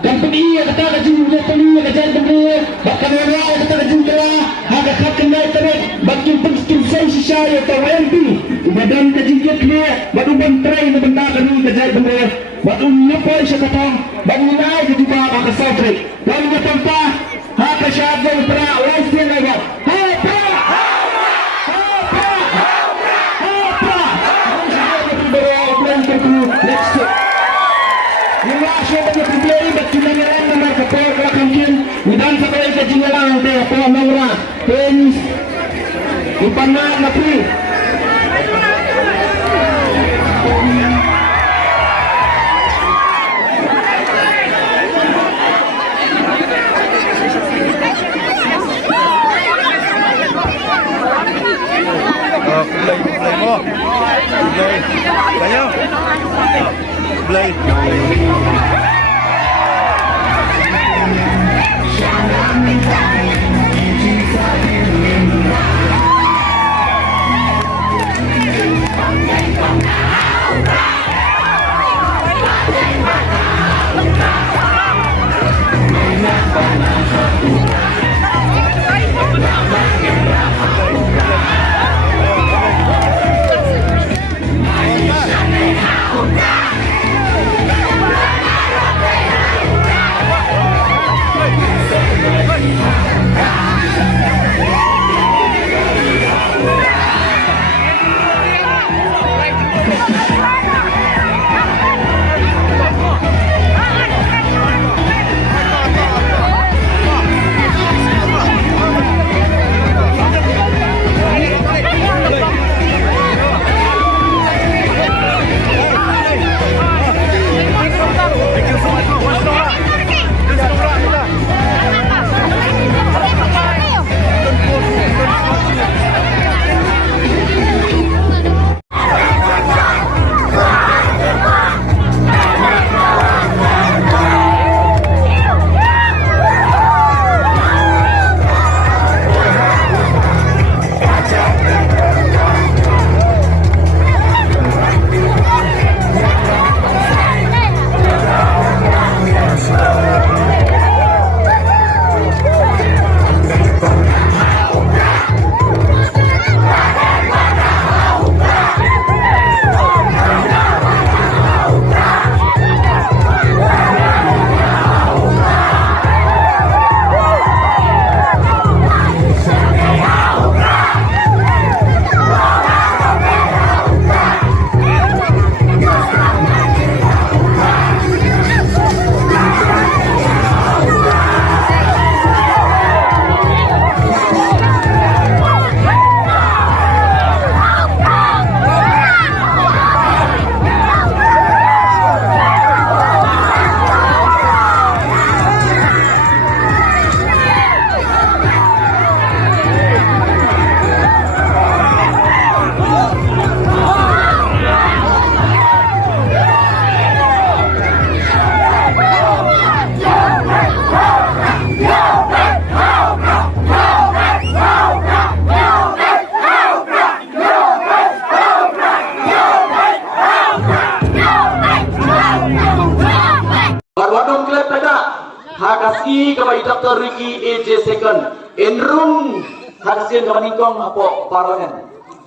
company kata kajin company kerja benda bahkan orang kata kajin kala ada hak kena terus bagi penting saya TWMP badan kajin kena baru bentrai benda kami kerja benda baru lupa saya kata bagi naik ke juga ke Southrick dan tanpa hak syadar pra wajib lagi dan sekali kejingan teh apa nomor pens ipana napi Belai Hakasi kepada Dr. Ricky AJ Second Enrum hakasian kepada Ningkong apa parlemen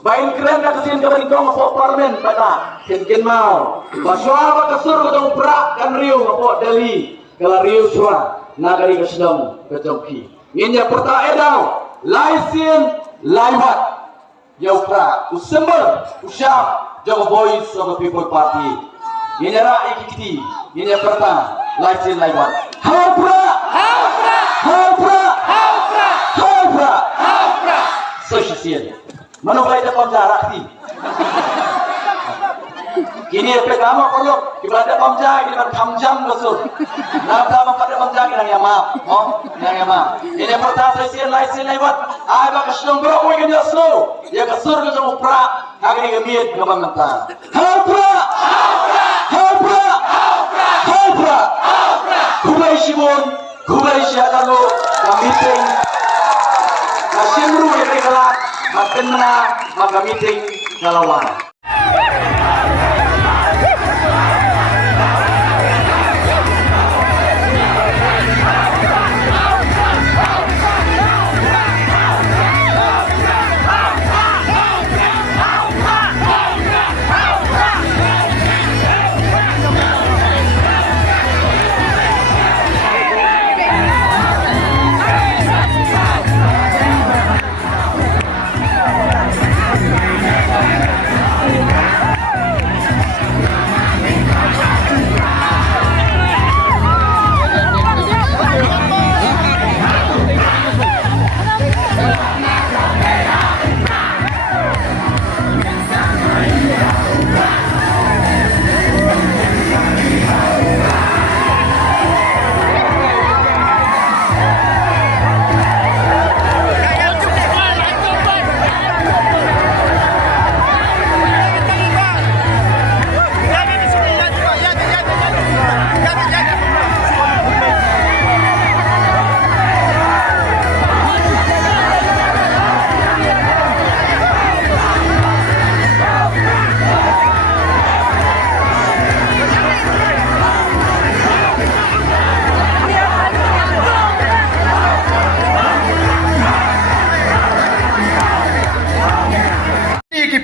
bain keren hakasian kepada Ningkong apa parlemen pada kenken mau baswa kasur ketong prak kan riu apa Delhi kala riu swa nagari kesedong kejongki nginya perta edau laisien laiwat yau pra usember usyap jong voice of the people party nginya ra ikiti nginya perta laisien laiwat Haupra, Haupra, Haupra, Haupra, Haupra, Haupra. Sosial. Mana boleh dapat jarak ni? Kini pertama kalau kita ada pamjang, kita pamjang besar. Nama pada pamjang yang maaf, yang maaf. Ini pertama sosial lewat. Ayah kasih nombor aku yang dia slow. Dia kasur ke jauh pra, agak gemit gambar mentah. Haupra, Haupra, Haupra, Haupra, Haupra, Haupra. Kubai Shimon, Kubai Syadalo, meeting. Nasimru yang bergerak, makin menang, maka meeting ngelawan.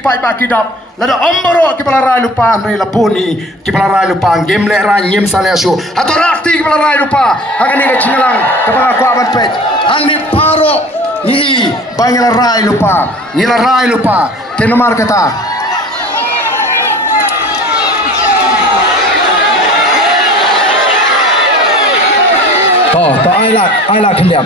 pai ba kidap lada omboro kipala rai lupa andre lapuni kipala rai lupa game le ran nyem sale asu atorakti kipala rai lupa agani ga chingalang kapala ko aban pet ang ni paro ni bangila rai lupa tenomar kata ai lạc kinh nghiệm